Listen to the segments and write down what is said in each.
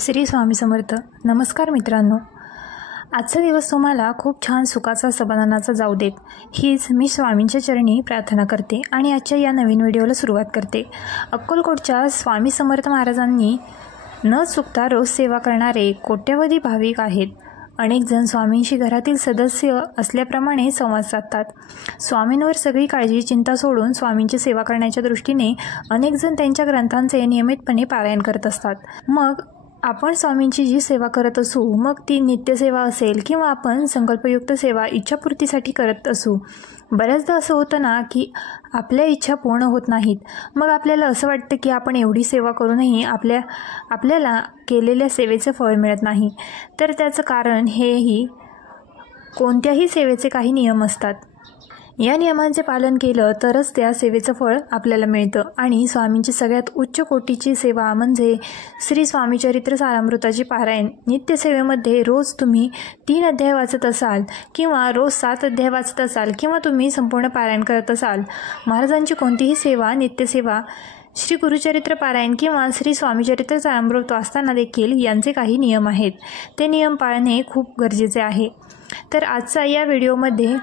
श्री स्वामी समर्थ. नमस्कार मित्रांनो, आजचा दिवस तुम्हाला खूप छान सुखाचा समाधानाचा जाऊ देत, हीच मी स्वामींच्या चरणी प्रार्थना करते आणि आजच्या या नवीन व्हिडिओला सुरुवात करते. अक्कलकोटच्या स्वामी समर्थ महाराजांनी न चुकता रोज सेवा करणारे कोट्यवधी भाविक आहेत. अनेक जण स्वामींशी घरातील सदस्य असल्याप्रमाणे संवाद साधतात. स्वामींवर सगळी काळजी चिंता सोडून स्वामींची सेवा करण्याच्या दृष्टीने अनेक जण त्यांच्या ग्रंथांचे नियमितपणे पारायण करत असतात. मग आपण स्वामींची जी सेवा करत असू, मग ती नित्यसेवा असेल किंवा आपण संकल्पयुक्त सेवा इच्छापूर्तीसाठी करत असू, बऱ्याचदा असं होतं ना की आपल्या इच्छा पूर्ण होत नाहीत. मग आपल्याला असं वाटतं की आपण एवढी सेवा करूनही आपल्याला केलेल्या सेवेचं फळ मिळत नाही. तर त्याचं कारण हेही, कोणत्याही सेवेचे काही नियम असतात. या नियमांचे पालन केलं तरच त्या सेवेचं फळ आपल्याला मिळतं. आणि स्वामींची सगळ्यात उच्च कोटीची सेवा म्हणजे श्री स्वामी चरित्र सारामृताची पारायण. नित्यसेवेमध्ये रोज तुम्ही 3 अध्याय वाचत असाल किंवा रोज 7 अध्याय वाचत असाल किंवा तुम्ही संपूर्ण पारायण करत असाल, महाराजांची कोणतीही सेवा, नित्यसेवा, श्री गुरुचरित्र पारायण किंवा श्री स्वामीचरित्र सारामृत वाचताना देखील यांचे काही नियम आहेत. ते नियम पाळणे खूप गरजेचे आहे. तर आजचा या व्हिडिओमध्ये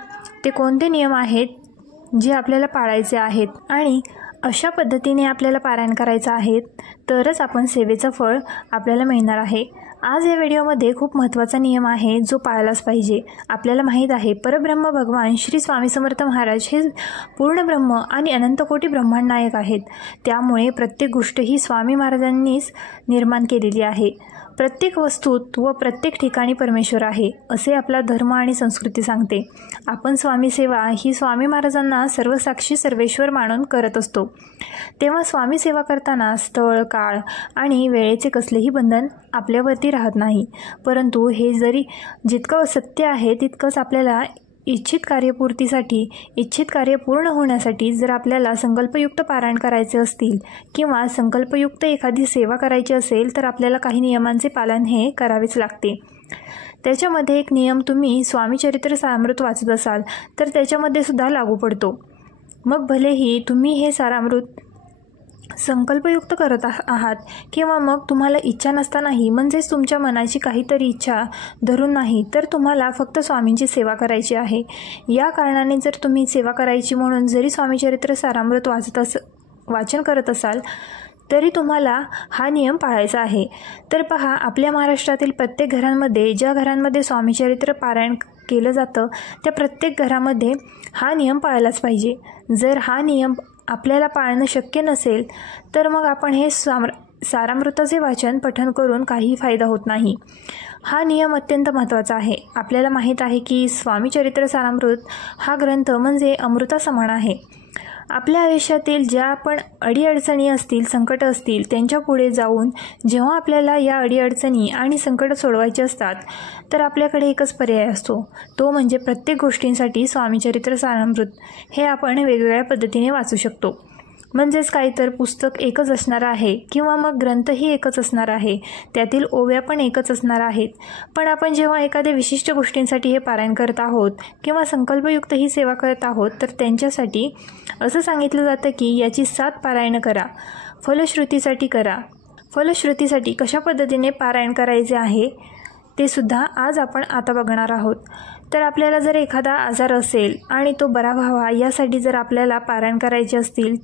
ते कोणते नियम आहेत जे आपल्याला पाळायचे आहेत आणि अशा पद्धतीने आपल्याला पारायण करायचं आहे, तरच आपण सेवेचं फळ आपल्याला मिळणार आहे. आज या व्हिडिओमध्ये खूप महत्त्वाचा नियम आहे जो पाळलाच पाहिजे. आपल्याला माहीत आहे, परब्रह्म भगवान श्री स्वामी समर्थ महाराज हे पूर्ण ब्रह्म आणि अनंतकोटी ब्रह्मांड नायक आहेत. त्यामुळे प्रत्येक गोष्ट ही स्वामी महाराजांनीच निर्माण केलेली आहे. प्रत्येक वस्तूत व प्रत्येक ठिकाणी परमेश्वर आहे, असे आपला धर्म आणि संस्कृती सांगते. आपण स्वामी सेवा ही स्वामी महाराजांना सर्वसाक्षी सर्वेश्वर मानून करत असतो. तेव्हा स्वामी सेवा करताना स्थळ, काळ आणि वेळेचे कसलेही बंधन आपल्यावरती राहत नाही. परंतु हे जरी जितकं सत्य आहे, तितकंच आपल्याला इच्छित कार्यपूर्तीसाठी, इच्छित कार्य पूर्ण होण्यासाठी जर आपल्याला संकल्पयुक्त पारायण करायचे असतील किंवा संकल्पयुक्त एखादी सेवा करायची असेल, तर आपल्याला काही नियमांचे पालन हे करावेच लागते. त्याच्यामध्ये एक नियम, तुम्ही स्वामीचरित्र सारामृत वाचत असाल तर त्याच्यामध्ये सुद्धा लागू पडतो. मग भलेही तुम्ही हे सारामृत संकल्पयुक्त करत आहात किंवा मग तुम्हाला इच्छा नसतानाही, म्हणजेच तुमच्या मनाची काहीतरी इच्छा धरून नाही, तर तुम्हाला फक्त स्वामींची सेवा करायची आहे. या कारणाने जर तुम्ही सेवा करायची म्हणून जरी स्वामीचरित्र सारामृत वाचन करत असाल, तरी तुम्हाला हा नियम पाळायचा आहे. तर पहा, आपल्या महाराष्ट्रातील प्रत्येक घरांमध्ये, ज्या घरांमध्ये स्वामीचरित्र पारायण केलं जातं, त्या प्रत्येक घरामध्ये हा नियम पाळलाच पाहिजे. जर हा नियम आपल्याला पाळणं शक्य नसेल, तर मग आपण हे सारामृताचे वाचन पठण करून काही फायदा होत नाही. हा नियम अत्यंत महत्त्वाचा आहे. आपल्याला माहीत आहे की स्वामीचरित्र सारामृत हा ग्रंथ म्हणजे अमृतासमान आहे. आपल्या आयुष्यातील ज्या पण अडीअडचणी असतील, संकट असतील, त्यांच्या पुढे जाऊन जेव्हा आपल्याला या अडीअडचणी आणि संकट सोडवायचे असतात, तर आपल्याकडे एकच पर्याय असतो, तो म्हणजे प्रत्येक गोष्टींसाठी स्वामीचरित्र सारामृत हे आपण वेगवेगळ्या पद्धतीने वाचू शकतो. म्हणजेच काही तर पुस्तक एकच असणार आहे किंवा मग ग्रंथही एकच असणार आहे, त्यातील ओव्या पण एकच असणार आहेत. पण आपण जेव्हा एखाद्या विशिष्ट गोष्टींसाठी हे पारायण करत आहोत किंवा संकल्पयुक्त ही सेवा करत आहोत, तर त्यांच्यासाठी असं सांगितलं जातं की याची 7 पारायणं करा, फलश्रुतीसाठी करा. फलश्रुतीसाठी कशा पद्धतीने पारायण करायचे आहे ते सुद्धा आज आपण आता बघणार आहोत. तर आपल्याला जर एखादा आजार असेल आणि तो बरा व्हावा, यासाठी जर आपल्याला पारायण करायचे असतील,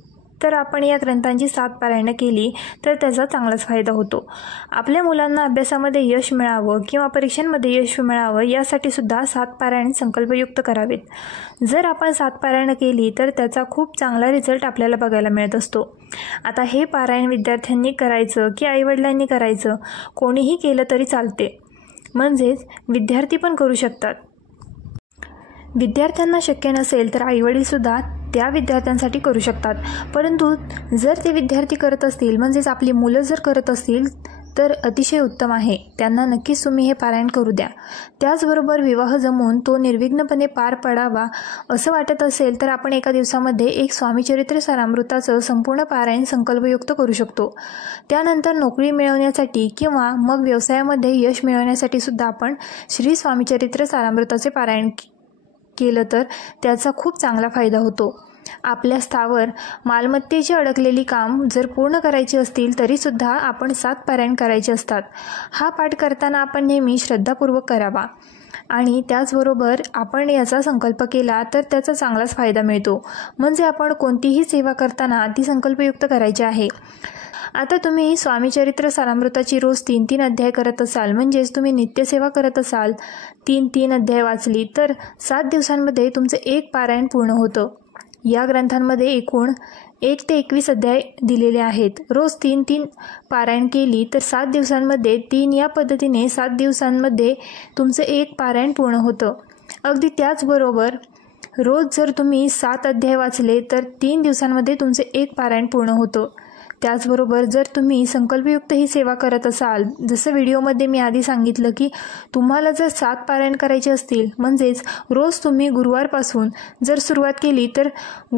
तर आपण या ग्रंथांची 7 पारायणं केली तर त्याचा चांगलाच फायदा होतो. आपल्या मुलांना अभ्यासामध्ये यश मिळावं किंवा परीक्षांमध्ये यश मिळावं, यासाठी सुद्धा 7 पारायण संकल्पयुक्त करावेत. जर आपण 7 पारायणं केली तर त्याचा खूप चांगला रिझल्ट आपल्याला बघायला मिळत असतो. आता हे पारायण विद्यार्थ्यांनी करायचं की आईवडिलांनी करायचं, कोणीही केलं तरी चालते. म्हणजेच विद्यार्थी पण करू शकतात. विद्यार्थ्यांना शक्य नसेल तर आईवडीलसुद्धा त्या विद्यार्थ्यांसाठी करू शकतात. परंतु जर ते विद्यार्थी करत असतील, म्हणजेच आपली मुलं जर करत असतील, तर अतिशय उत्तम आहे. त्यांना नक्कीच तुम्ही हे पारायण करू द्या. त्याचबरोबर विवाह जमून तो निर्विघ्नपणे पार पडावा असं वाटत असेल, तर आपण एका दिवसामध्ये एक स्वामीचरित्र सारामृताचं संपूर्ण पारायण संकल्पयुक्त करू शकतो. त्यानंतर नोकरी मिळवण्यासाठी किंवा मग व्यवसायामध्ये यश मिळवण्यासाठी सुद्धा आपण श्री स्वामीचरित्र सारामृताचे पारायण केलं तर त्याचा खूप चांगला फायदा होतो. आपल्या स्थावर मालमत्तेची अडकलेली काम जर पूर्ण करायची असतील तरीसुद्धा आपण 7 पारायण करायचे असतात. हा पाठ करताना आपण नेहमी श्रद्धापूर्वक करावा आणि त्याचबरोबर आपण याचा संकल्प केला तर त्याचा चांगलाच फायदा मिळतो. म्हणजे आपण कोणतीही सेवा करताना ती संकल्पयुक्त करायची आहे. आता तुम्ही स्वामीचरित्र सारामृताची रोज 3-3 अध्याय करत असाल, म्हणजेच तुम्ही नित्यसेवा करत असाल, 3-3 अध्याय वाचली तर 7 दिवसांमध्ये तुमचं एक पारायण पूर्ण होतं. या ग्रंथांमध्ये एकूण 1 ते 21 अध्याय दिलेले आहेत. रोज 3-3 पारायण केली तर 7 दिवसांमध्ये 3 या पद्धतीने 7 दिवसांमध्ये तुमचं एक पारायण पूर्ण होतं. अगदी त्याचबरोबर रोज जर तुम्ही 7 अध्याय वाचले तर 3 दिवसांमध्ये तुमचे एक पारायण पूर्ण होतं. त्याचबरोबर जर तुम्ही संकल्पयुक्त ही सेवा करत असाल, जसं व्हिडिओमध्ये मी आधी सांगितलं की तुम्हाला जर 7 पारायण करायचे असतील, म्हणजेच रोज तुम्ही गुरुवारपासून जर सुरुवात केली तर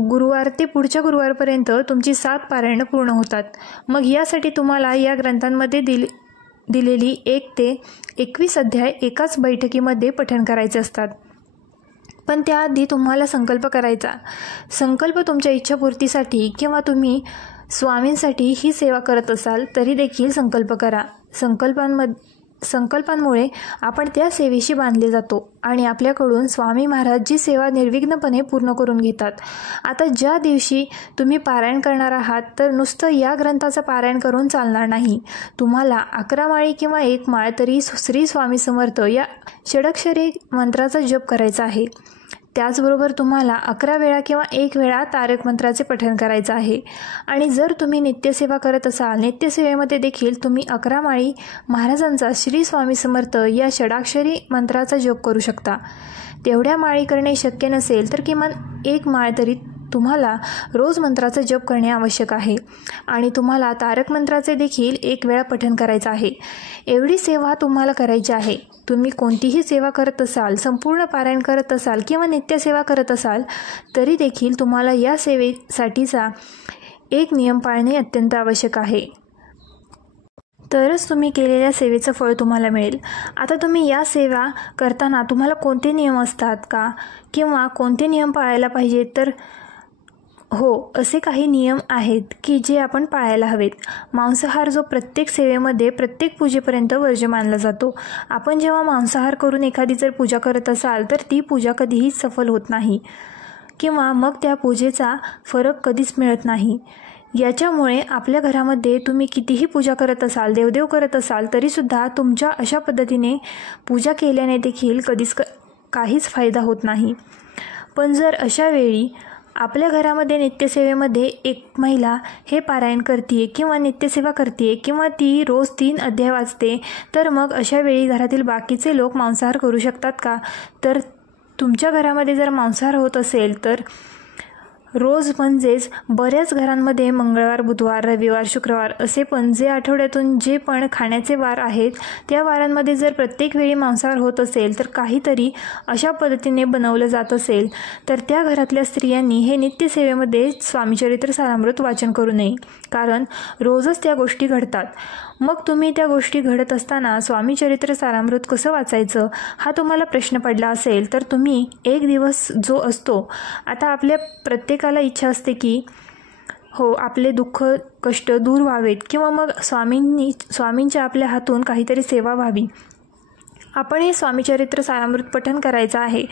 गुरुवार ते पुढच्या गुरुवारपर्यंत तुमची 7 पारायणं पूर्ण होतात. मग यासाठी तुम्हाला या ग्रंथांमध्ये दिलेली 1 ते 21 अध्याय एकाच बैठकीमध्ये पठण करायचे असतात. पण त्याआधी तुम्हाला संकल्प करायचा. संकल्प तुमच्या इच्छापूर्तीसाठी किंवा तुम्ही स्वामींसाठी ही सेवा करत असाल तरी देखील संकल्प करा. संकल्पांमुळे आपण त्या सेवेशी बांधले जातो आणि आपल्याकडून स्वामी महाराज जी सेवा निर्विघ्नपणे पूर्ण करून घेतात. आता ज्या दिवशी तुम्ही पारायण करणार आहात तर नुसतं या ग्रंथाचं पारायण करून चालणार नाही. तुम्हाला 11 माळी किंवा 1 माळ तरी श्री स्वामी समर्थ या षडक्षरी मंत्राचा जप करायचा आहे. त्याचबरोबर तुम्हाला 11 वेळा किंवा 1 वेळा तारक मंत्राचे पठण करायचं आहे. आणि जर तुम्ही नित्यसेवा करत असाल, नित्यसेवेमध्ये देखील तुम्ही 11 माळी महाराजांचा श्री स्वामी समर्थ या षडाक्षरी मंत्राचा जप करू शकता. तेवढ्या माळी करणे शक्य नसेल तर किमान 1 माळ तरी तुम्हाला रोज मंत्राचा जप करणे आवश्यक आहे. आणि तुम्हाला तारक मंत्राचे देखील 1 वेळा पठण करायचं आहे. एवढी सेवा तुम्हाला करायची आहे. तुम्ही कोणतीही सेवा करत असाल, संपूर्ण पारायण करत असाल किंवा नित्यसेवा करत असाल तरी देखील तुम्हाला या सेवेसाठीचा एक नियम पाळणे अत्यंत आवश्यक आहे. तरच तुम्ही केलेल्या सेवेचं फळ तुम्हाला मिळेल. आता तुम्ही या सेवा करताना तुम्हाला कोणते नियम असतात का किंवा कोणते नियम पाळायला पाहिजेत, तर हो, असे काही नियम आहेत की जे आपण पाळायला हवेत. मांसाहार जो प्रत्येक सेवेमध्ये प्रत्येक पूजेपर्यंत वर्ज्य मानला जातो. आपण जेव्हा मांसाहार करून एखादी जर पूजा करत असाल तर ती पूजा कधीही सफल होत नाही किंवा मग त्या पूजेचा फरक कधीच मिळत नाही. याच्यामुळे आपल्या घरामध्ये तुम्ही कितीही पूजा करत असाल, देवदेव करत असाल तरीसुद्धा तुमच्या अशा पद्धतीने पूजा केल्याने देखील कधीच काहीच फायदा होत नाही. पण जर अशा वेळी आपल्या घरामध्ये नित्यसेवेमध्ये एक महिला हे पारायण करते किंवा नित्यसेवा करते किंवा ती रोज 3 अध्याय वाचते, तर मग अशा वेळी घरातील बाकीचे लोक मांसाहार करू शकतात का? तर तुमच्या घरामध्ये जर मांसाहार होत असेल तर रोज म्हणजेच बऱ्याच घरांमध्ये मंगळवार, बुधवार, रविवार, शुक्रवार असे पण जे आठवड्यातून जे पण खाण्याचे वार आहेत त्या वारांमध्ये जर प्रत्येक वेळी मांसाहार होत असेल तर काहीतरी अशा पद्धतीने बनवलं जात असेल तर त्या घरातल्या स्त्रियांनी हे नित्यसेवेमध्ये स्वामीचरित्र सारामृत वाचन करू नये. कारण रोजच त्या गोष्टी घडतात. मग तुम्ही त्या गोष्टी घडत असताना स्वामीचरित्र सारामृत कसं वाचायचं हा तुम्हाला प्रश्न पडला असेल तर तुम्ही एक दिवस जो असतो, आता आपल्या प्रत्येकाला इच्छा असते की हो आपले दुःख कष्ट दूर व्हावेत किंवा मग स्वामींच्या आपल्या हातून काहीतरी सेवा व्हावी. आपण हे स्वामीचरित्र सारामृत पठण करायचं आहे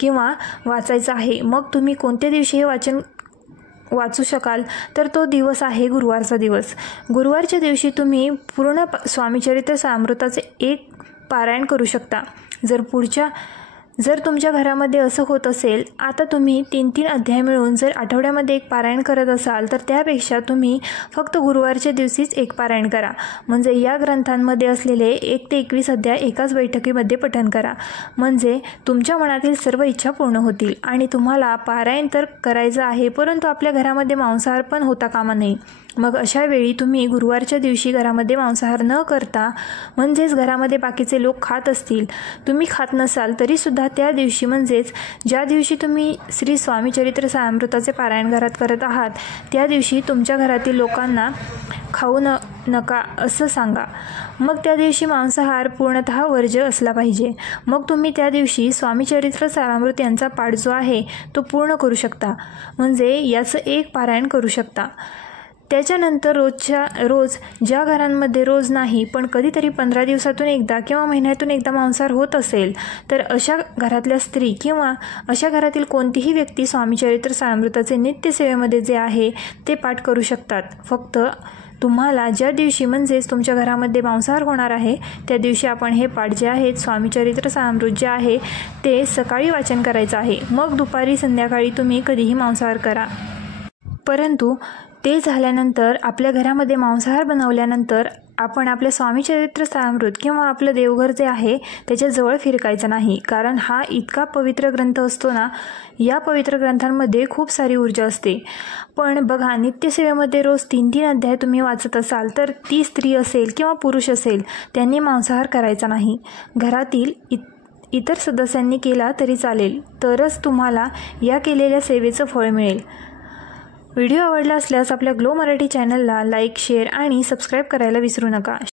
किंवा वाचायचं आहे. मग तुम्ही कोणत्या दिवशी हे वाचू शकाल तर तो दिवस आहे गुरुवारचा दिवस. गुरुवारच्या दिवशी तुम्ही पूर्ण स्वामीचरित्र सारामृताचे एक पारायण करू शकता. जर तुमच्या घरामध्ये असं होत असेल, आता तुम्ही 3-3 अध्याय मिळून जर आठवड्यामध्ये एक पारायण करत असाल तर त्यापेक्षा तुम्ही फक्त गुरुवारच्या दिवशीच एक पारायण करा. म्हणजे या ग्रंथांमध्ये असलेले 1 ते 21 अध्याय एकाच बैठकीमध्ये पठण करा. म्हणजे तुमच्या मनातील सर्व इच्छा पूर्ण होतील. आणि तुम्हाला पारायण तर करायचं आहे परंतु आपल्या घरामध्ये मांसाहार पण होता कामा नये. मग अशा वेळी तुम्ही गुरुवारच्या दिवशी घरामध्ये मांसाहार न करता, म्हणजेच घरामध्ये बाकीचे लोक खात असतील, तुम्ही खात नसाल तरीसुद्धा त्या दिवशी म्हणजेच ज्या दिवशी तुम्ही श्री स्वामीचरित्र सारामृताचे पारायण घरात करत आहात त्या दिवशी तुमच्या घरातील लोकांना खाऊ नका असं सांगा. मग त्या दिवशी मांसाहार पूर्णतः वर्ज्य असला पाहिजे. मग तुम्ही त्या दिवशी स्वामी चरित्र सारामृत यांचा पाठ जो आहे तो पूर्ण करू शकता, म्हणजे याचं एक पारायण करू शकता. त्याच्यानंतर रोज ज्या घरांमध्ये रोज नाही पण कधीतरी 15 दिवसातून एकदा किंवा महिन्यातून एकदा मांसाहार होत असेल तर अशा घरातल्या स्त्री किंवा अशा घरातील कोणतीही व्यक्ती स्वामी चरित्र सारामृताचे नित्यसेवेमध्ये जे आहे ते पाठ करू शकतात. फक्त तुम्हाला ज्या दिवशी म्हणजेच तुमच्या घरामध्ये मांसाहार होणार आहे त्या दिवशी आपण हे पाठ जे आहेत स्वामी चरित्र सारामृत जे आहे ते सकाळी वाचन करायचं आहे. मग दुपारी संध्याकाळी तुम्ही कधीही मांसाहार करा. परंतु ते झाल्यानंतर आपल्या घरामध्ये मांसाहार बनवल्यानंतर आपण आपल्या स्वामी चरित्र सारामृत किंवा आपलं देवघर जे आहे त्याच्याजवळ फिरकायचं नाही, कारण हा इतका पवित्र ग्रंथ असतो ना. या पवित्र ग्रंथांमध्ये खूप सारी ऊर्जा असते. पण बघा, नित्यसेवेमध्ये रोज 3-3 अध्याय तुम्ही वाचत असाल तर ती स्त्री असेल किंवा पुरुष असेल त्यांनी मांसाहार करायचा नाही. घरातील इतर सदस्यांनी केला तरी चालेल, तरच तुम्हाला या केलेल्या सेवेचं फळ मिळेल. व्हिडिओ आवडला असल्यास आपल्या ग्लो मराठी चॅनलला लाईक, शेअर आणि सबस्क्राईब करायला विसरू नका.